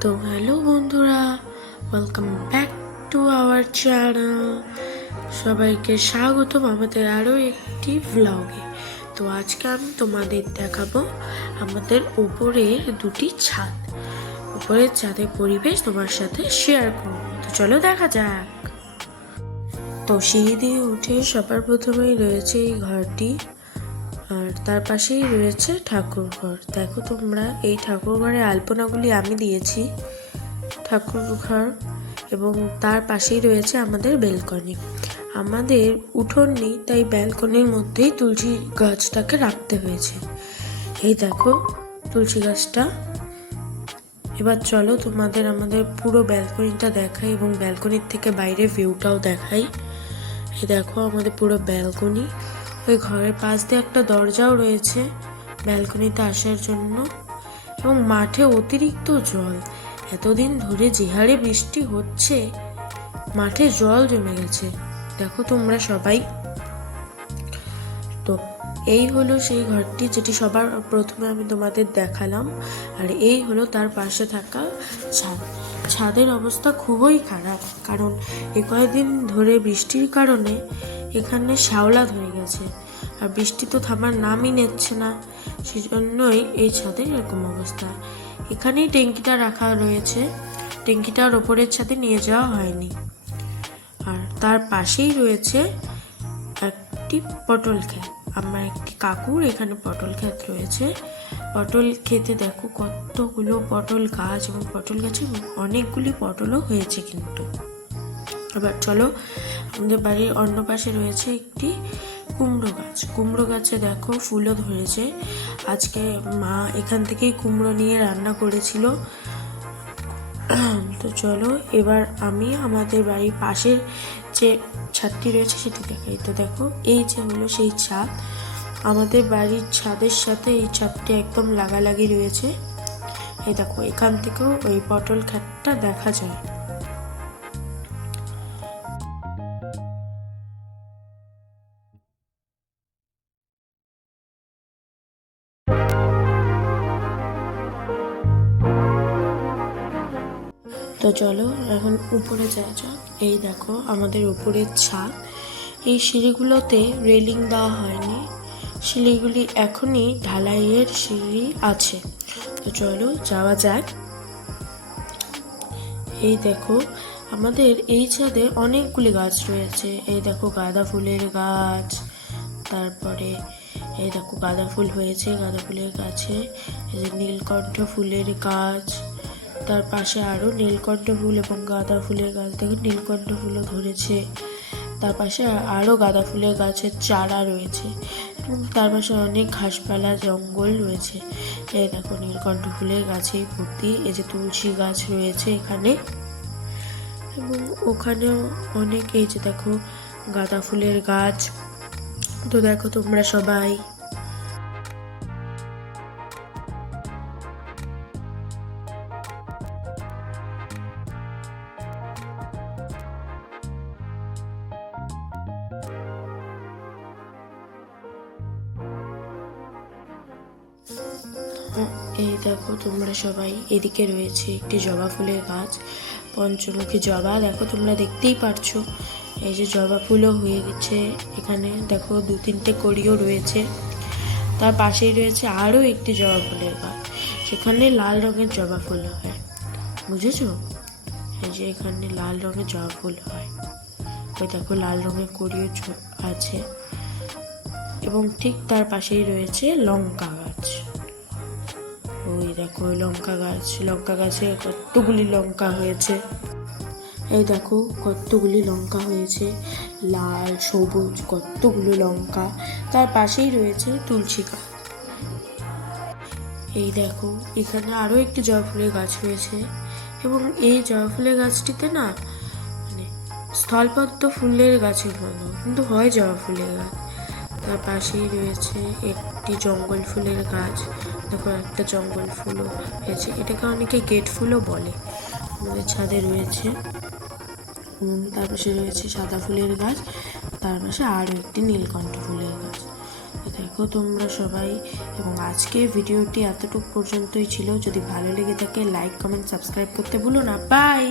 তো হ্যালো বন্ধুরা, welcome back to our channel. সবাইকে স্বাগতম আমাদের আরও একটি ভ্লগে। তো আজকে আমি তোমাদের দেখাবো আমাদের উপরের দুটি ছাদ। উপরের ছাদের পরিবেশ তোমার সাথে শেয়ার করবো। তো চলো দেখা যাক। তো সিঁড়ি দিয়ে উঠে সবার প্রথমেই রয়েছে এই ঘরটি, আর তার পাশেই রয়েছে ঠাকুর ঘর। দেখো তোমরা, এই ঠাকুর ঘরের আলপনাগুলি আমি দিয়েছি ঠাকুর ঘর, এবং তার পাশেই রয়েছে আমাদের ব্যালকনি। আমাদের উঠোন নেই, তাই ব্যালকনির মধ্যেই তুলসী গাছটাকে রাখতে হয়েছে। এই দেখো তুলসী গাছটা। এবার চলো তোমাদের আমাদের পুরো ব্যালকনিটা দেখাই এবং ব্যালকনির থেকে বাইরে ভিউটাও দেখাই। এই দেখো আমাদের পুরো ব্যালকনি। ওই ঘরের পাশ দিয়ে একটা দরজাও রয়েছে ব্যালকনিতে আসার জন্য। এবং মাঠে অতিরিক্ত জল, এতদিন ধরে যে হারে বৃষ্টি হচ্ছে মাঠে জল জমে গেছে, দেখো তোমরা সবাই। তো এই হলো সেই ঘরটি যেটি সবার প্রথমে আমি তোমাদের দেখালাম। আর এই হলো তার পাশে থাকা ছাদ। ছাদের অবস্থা খুবই খারাপ, কারণ এ কয়েকদিন ধরে বৃষ্টির কারণে এখানে শ্যাওলা ধরে গেছে, আর বৃষ্টি তো থামার নামই নিচ্ছে না। সেজন্যই এই ছাদের এরকম অবস্থা। এখানেই ট্যাঙ্কিটা রাখা রয়েছে, ট্যাঙ্কিটার ওপরের ছাদে নিয়ে যাওয়া হয়নি। আর তার পাশেই রয়েছে একটি পটল ক্ষেত। আমার একটি কাকুর এখানে পটল ক্ষেত রয়েছে। পটল ক্ষেতে দেখো কতগুলো পটল গাছ, এবং পটল গাছে অনেকগুলি পটলও হয়েছে কিন্তু। আবার চলো, আমাদের বাড়ির অন্য পাশে রয়েছে একটি কুমড়ো গাছ। কুমড়ো গাছে দেখো ফুলও ধরেছে। আজকে মা এখান থেকেই কুমড়ো নিয়ে রান্না করেছিল। তো চলো এবার আমি আমাদের বাড়ির পাশের যে ছাদটি রয়েছে সেটি দেখাই। তো দেখো এই যে হলো সেই ছাদ। আমাদের বাড়ির ছাদের সাথে এই ছাদটি একদম লাগালাগি রয়েছে। এই দেখো এখান থেকেও ওই পটল ক্ষেতটা দেখা যায়। তো চলো এখন উপরে যাওয়া যাক। এই দেখো আমাদের উপরের ছাদ। এই সিঁড়িগুলোতে রেলিং দেওয়া হয়নি, সিঁড়িগুলি এখনই ঢালাইয়ের সিঁড়ি আছে। তো চলো যাওয়া যাক। এই দেখো আমাদের এই ছাদে অনেকগুলি গাছ রয়েছে। এই দেখো গাঁদা ফুলের গাছ, তারপরে এই দেখো গাঁদা ফুল হয়েছে গাঁদা ফুলের গাছে। এই যে নীলকণ্ঠ ফুলের গাছ, তার পাশে আরও নীলকণ্ঠ ফুল এবং গাঁদা ফুলের গাছ। দেখো নীলকণ্ঠ ফুলও ধরেছে। তার পাশে আরও গাঁদা ফুলের গাছের চারা রয়েছে, এবং তার পাশে অনেক ঘাসপালা জঙ্গল রয়েছে। এই দেখো নীলকণ্ঠ ফুলের গাছেই ভর্তি। এই যে তুলসী গাছ রয়েছে এখানে, এবং ওখানেও অনেক। এই যে দেখো গাঁদা ফুলের গাছ। তো দেখো তোমরা সবাই। এই দেখো তোমরা সবাই, এদিকে রয়েছে একটি জবা ফুলের গাছ, পঞ্চমুখী জবা। দেখো তোমরা দেখতেই পারছো, এই যে জবা ফুলও হয়ে গেছে এখানে। দেখো দু তিনটে কড়িও রয়েছে। তার পাশেই রয়েছে আরও একটি জবা ফুলের গাছ, সেখানে লাল রঙের জবা ফুল হয়, বুঝেছো? এই যে এখানে লাল রঙের জবা ফুল হয়। ওই দেখো লাল রঙের কড়িও আছে, এবং ঠিক তার পাশেই রয়েছে লঙ্কা গাছ। ওই দেখো লঙ্কা গাছ, লঙ্কা গাছে কতগুলি লঙ্কা হয়েছে। এই দেখো কতগুলি লঙ্কা হয়েছে, লাল সবুজ কতগুলো লঙ্কা। তার পাশেই রয়েছে তুলসী গাছ। এই দেখো এখানে আরও একটি জবা ফুলের গাছ রয়েছে, এবং এই জবা ফুলের গাছটিতে না মানে স্থলপদ্ম ফুলের গাছের মতো কিন্তু হয় জবা ফুলের গাছ। তার পাশেই রয়েছে একটি জঙ্গল ফুলের গাছ। দেখো একটা জঙ্গল ফুলও হয়েছে, এটাকে অনেকে গেট ফুলও বলে। আমাদের ছাদে রয়েছে। তার পাশে রয়েছে সাদা ফুলের গাছ, তার পাশে আরও একটি নীলকণ্ঠ ফুলের গাছ। দেখো তোমরা সবাই। এবং আজকে ভিডিওটি এতটুকু পর্যন্তই ছিল। যদি ভালো লেগে থাকে লাইক কমেন্ট সাবস্ক্রাইব করতে ভুলো না। বাই।